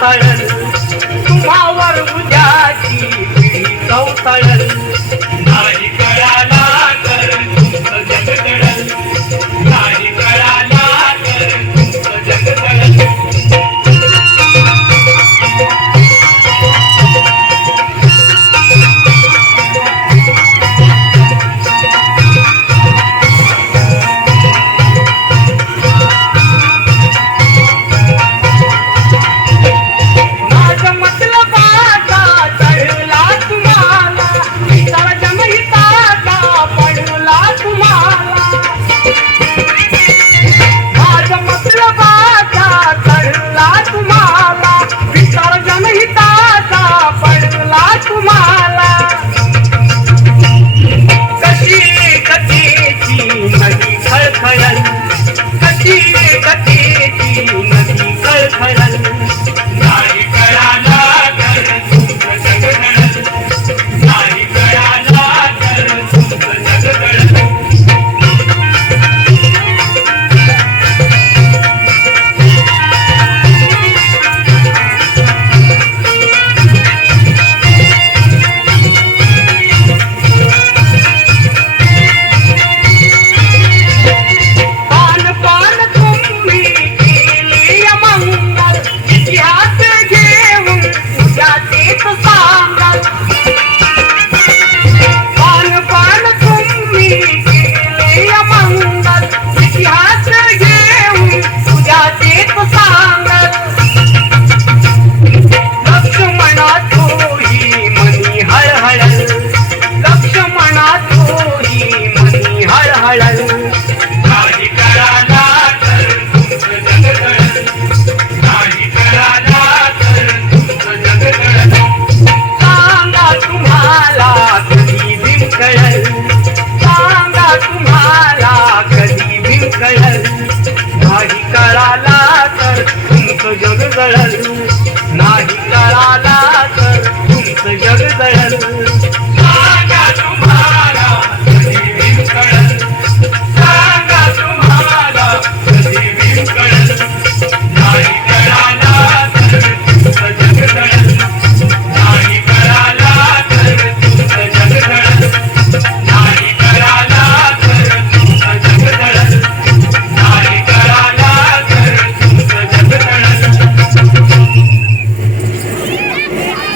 பழனி 再让你